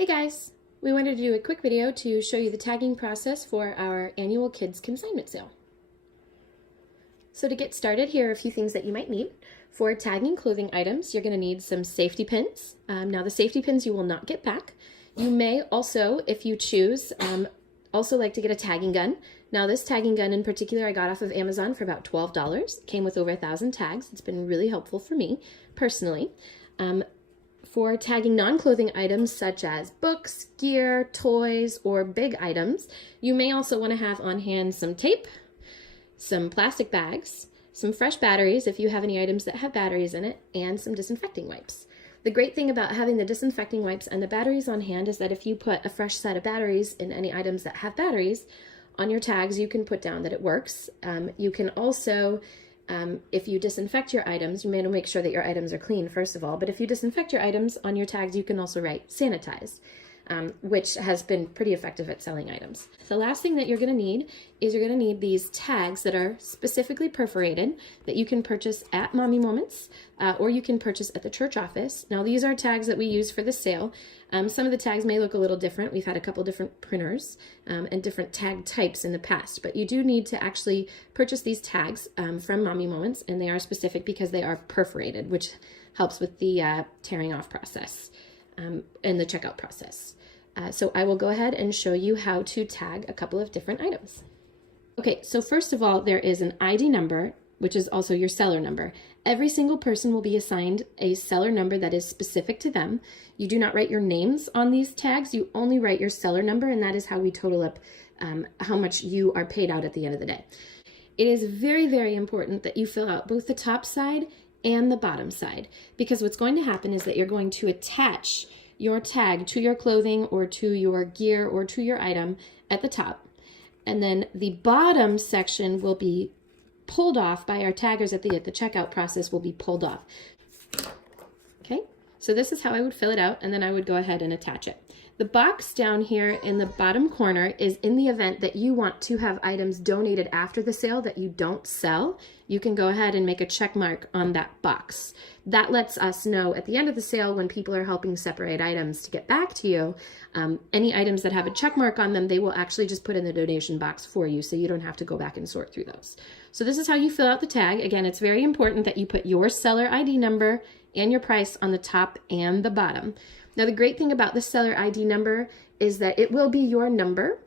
Hey guys! We wanted to do a quick video to show you the tagging process for our annual kids consignment sale. So to get started, here are a few things that you might need. For tagging clothing items, you're going to need some safety pins. Now the safety pins you will not get back. You may also, if you choose, also like to get a tagging gun. Now this tagging gun in particular I got off of Amazon for about $12. It came with over 1,000 tags. It's been really helpful for me personally. For tagging non-clothing items such as books, gear, toys, or big items, you may also want to have on hand some tape, some plastic bags, some fresh batteries if you have any items that have batteries in it, and some disinfecting wipes. The great thing about having the disinfecting wipes and the batteries on hand is that if you put a fresh set of batteries in any items that have batteries, on your tags you can put down that it works. You can also if you disinfect your items, you may want to make sure that your items are clean first of all, but if you disinfect your items on your tags, you can also write sanitized, which has been pretty effective at selling items. The last thing that you're going to need is you're going to need these tags that are specifically perforated that you can purchase at Mommy Moments or you can purchase at the church office. Now these are tags that we use for the sale. Some of the tags may look a little different. We've had a couple different printers and different tag types in the past, but you do need to actually purchase these tags from Mommy Moments, and they are specific because they are perforated, which helps with the tearing off process and the checkout process. So I will go ahead and show you how to tag a couple of different items. Okay, so first of all, there is an ID number, which is also your seller number. Every single person will be assigned a seller number that is specific to them. You do not write your names on these tags, you only write your seller number, and that is how we total up how much you are paid out at the end of the day. It is very, very important that you fill out both the top side and the bottom side, because what's going to happen is that you're going to attach your tag to your clothing or to your gear or to your item at the top, and then the bottom section will be pulled off by our taggers at the checkout process, will be pulled off. Okay, so this is how I would fill it out, and then I would go ahead and attach it. The box down here in the bottom corner is in the event that you want to have items donated after the sale that you don't sell. You can go ahead and make a check mark on that box. That lets us know at the end of the sale, when people are helping separate items to get back to you, any items that have a check mark on them, they will actually just put in the donation box for you, so you don't have to go back and sort through those. So this is how you fill out the tag. Again, it's very important that you put your seller ID number and your price on the top and the bottom. Now, the great thing about the seller ID number is that it will be your number.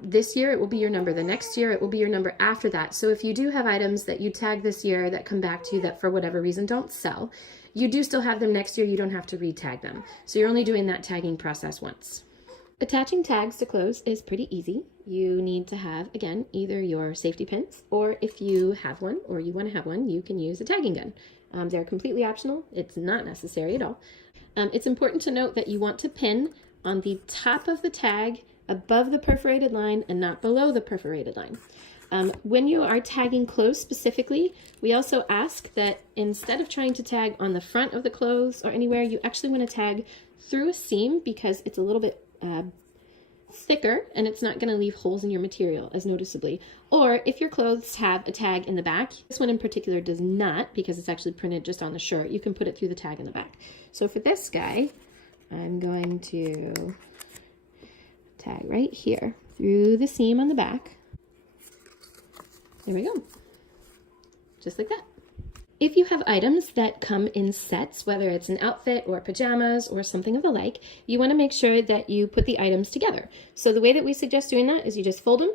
This year, it will be your number. The next year, it will be your number after that. So if you do have items that you tag this year that come back to you that for whatever reason don't sell, you do still have them next year. You don't have to re-tag them. So you're only doing that tagging process once. Attaching tags to clothes is pretty easy. You need to have, again, either your safety pins, or if you have one or you want to have one, you can use a tagging gun. They're completely optional. It's not necessary at all. It's important to note that you want to pin on the top of the tag above the perforated line and not below the perforated line. When you are tagging clothes specifically, we also ask that instead of trying to tag on the front of the clothes or anywhere, you actually want to tag through a seam, because it's a little bit thicker and it's not going to leave holes in your material as noticeably. Or if your clothes have a tag in the back, this one in particular does not, because it's actually printed just on the shirt, you can put it through the tag in the back. So for this guy, I'm going to tag right here through the seam on the back. There we go. Just like that. If you have items that come in sets, whether it's an outfit or pajamas or something of the like, you want to make sure that you put the items together. So the way that we suggest doing that is you just fold them,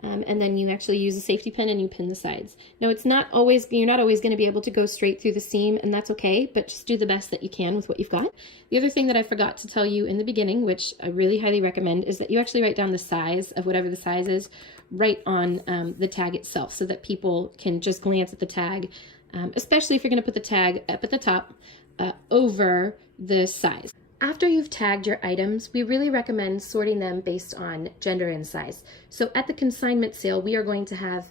and then you actually use a safety pin and you pin the sides. Now you're not always going to be able to go straight through the seam, and that's okay, but just do the best that you can with what you've got. The other thing that I forgot to tell you in the beginning, which I really highly recommend, is that you actually write down the size of whatever the size is right on the tag itself, so that people can just glance at the tag, especially if you're going to put the tag up at the top over the size. After you've tagged your items, we really recommend sorting them based on gender and size. So at the consignment sale, we are going to have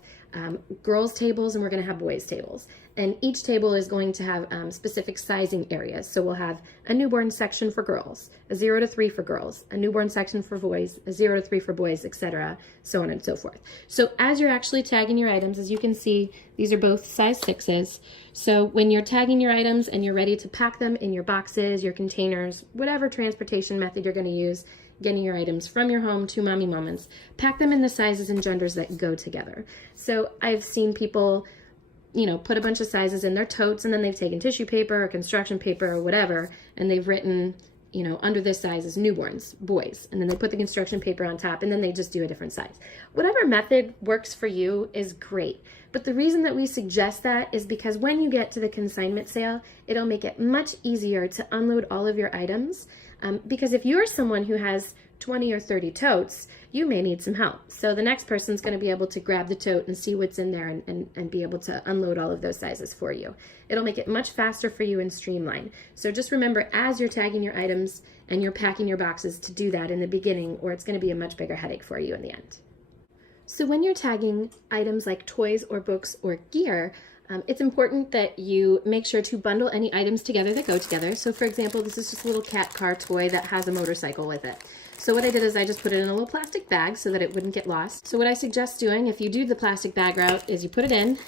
girls' tables and we're going to have boys' tables. And each table is going to have specific sizing areas. So we'll have a newborn section for girls, a 0 to 3 for girls, a newborn section for boys, a 0 to 3 for boys, etc., so on and so forth. So as you're actually tagging your items, as you can see, these are both size 6s. So when you're tagging your items and you're ready to pack them in your boxes, your containers, whatever transportation method you're going to use, getting your items from your home to Mommy Moments, pack them in the sizes and genders that go together. So I've seen people, put a bunch of sizes in their totes, and then they've taken tissue paper or construction paper or whatever, and they've written, under this size is newborns, boys, and then they put the construction paper on top, and then they just do a different size. Whatever method works for you is great. But the reason that we suggest that is because when you get to the consignment sale, it'll make it much easier to unload all of your items. Because if you're someone who has 20 or 30 totes, you may need some help. So the next person's going to be able to grab the tote and see what's in there and be able to unload all of those sizes for you. It'll make it much faster for you and streamline. So just remember, as you're tagging your items and you're packing your boxes, to do that in the beginning, or it's going to be a much bigger headache for you in the end. So when you're tagging items like toys or books or gear, it's important that you make sure to bundle any items together that go together. So for example, this is just a little cat car toy that has a motorcycle with it. So what I did is I just put it in a little plastic bag so that it wouldn't get lost. So what I suggest doing, if you do the plastic bag route, is you put it in,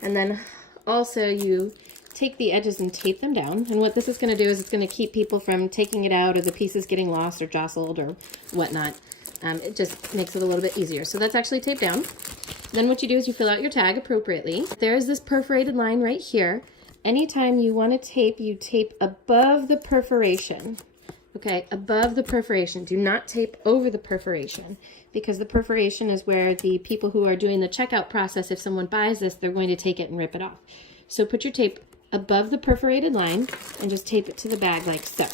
and then also you take the edges and tape them down. And what this is going to do is it's going to keep people from taking it out or the pieces getting lost or jostled or whatnot. It just makes it a little bit easier. So that's actually taped down. Then what you do is you fill out your tag appropriately. There's this perforated line right here. Anytime you want to tape, you tape above the perforation. Okay, above the perforation. Do not tape over the perforation, because the perforation is where the people who are doing the checkout process, if someone buys this, they're going to take it and rip it off. So put your tape above the perforated line and just tape it to the bag like so.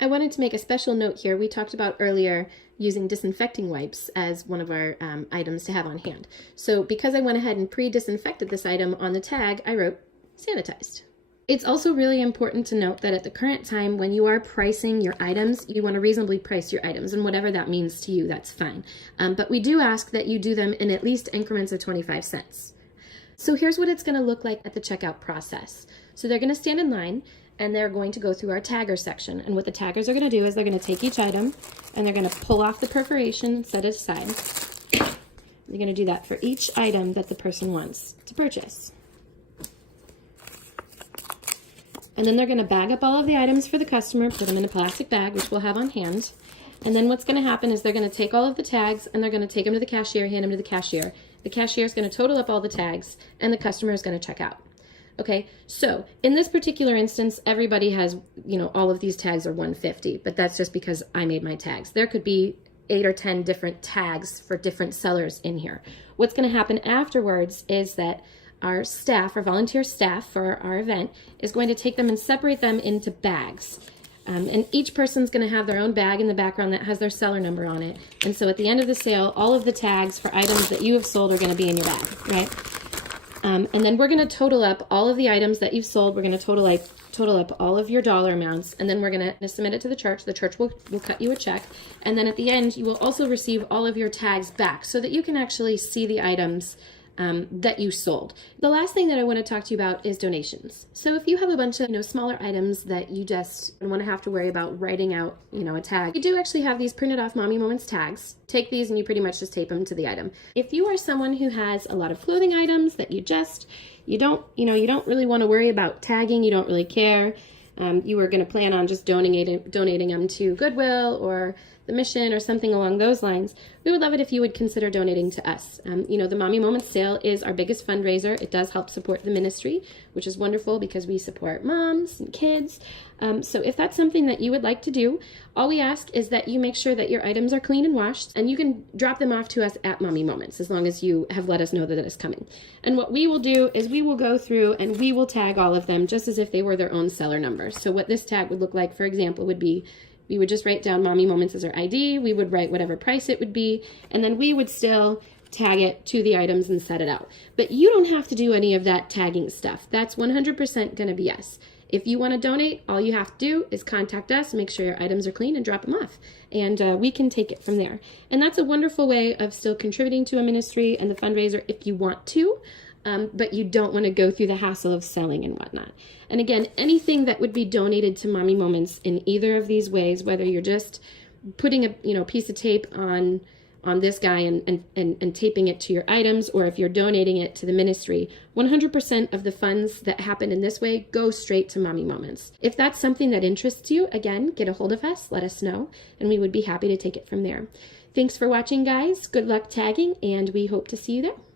I wanted to make a special note here. We talked about earlier using disinfecting wipes as one of our items to have on hand. So because I went ahead and pre-disinfected this item on the tag, I wrote sanitized. It's also really important to note that at the current time, when you are pricing your items, you want to reasonably price your items, and whatever that means to you, that's fine. But we do ask that you do them in at least increments of 25 cents. So here's what it's going to look like at the checkout process. So they're going to stand in line, and they're going to go through our tagger section. And what the taggers are going to do is they're going to take each item, and they're going to pull off the perforation and set it aside. They're going to do that for each item that the person wants to purchase. And then they're going to bag up all of the items for the customer, put them in a plastic bag, which we'll have on hand. And then what's going to happen is they're going to take all of the tags, and they're going to take them to the cashier, hand them to the cashier. The cashier is going to total up all the tags, and the customer is going to check out. Okay, so in this particular instance, everybody has, all of these tags are $150, but that's just because I made my tags. There could be 8 or 10 different tags for different sellers in here. What's going to happen afterwards is that our staff, our volunteer staff for our event, is going to take them and separate them into bags. And each person's going to have their own bag in the background that has their seller number on it. And so at the end of the sale, all of the tags for items that you have sold are going to be in your bag, right? And then we're going to total up all of the items that you've sold. We're going to total up all of your dollar amounts, and then we're going to submit it to the church. The church will cut you a check. And then at the end, you will also receive all of your tags back so that you can actually see the items that you sold. The last thing that I want to talk to you about is donations. So if you have a bunch of smaller items that you just don't want to have to worry about writing out a tag, you do actually have these printed off Mommy Moments tags. Take these and you pretty much just tape them to the item. If you are someone who has a lot of clothing items that you don't really want to worry about tagging, you don't really care, you were going to plan on just donating them to Goodwill or the Mission or something along those lines, we would love it if you would consider donating to us. The Mommy Moments sale is our biggest fundraiser. It does help support the ministry, which is wonderful because we support moms and kids. So if that's something that you would like to do, all we ask is that you make sure that your items are clean and washed, and you can drop them off to us at Mommy Moments as long as you have let us know that it is coming. And what we will do is we will go through and we will tag all of them just as if they were their own seller numbers. So what this tag would look like, for example, would be we would just write down Mommy Moments as our ID, we would write whatever price it would be, and then we would still tag it to the items and set it out. But you don't have to do any of that tagging stuff. That's 100% going to be us. If you want to donate, all you have to do is contact us, make sure your items are clean, and drop them off. And we can take it from there. And that's a wonderful way of still contributing to a ministry and the fundraiser if you want to. but you don't want to go through the hassle of selling and whatnot. And again, anything that would be donated to Mommy Moments in either of these ways, whether you're just putting a piece of tape on this guy and taping it to your items, or if you're donating it to the ministry, 100% of the funds that happen in this way go straight to Mommy Moments. If that's something that interests you, again, get a hold of us, let us know, and we would be happy to take it from there. Thanks for watching, guys. Good luck tagging, and we hope to see you there.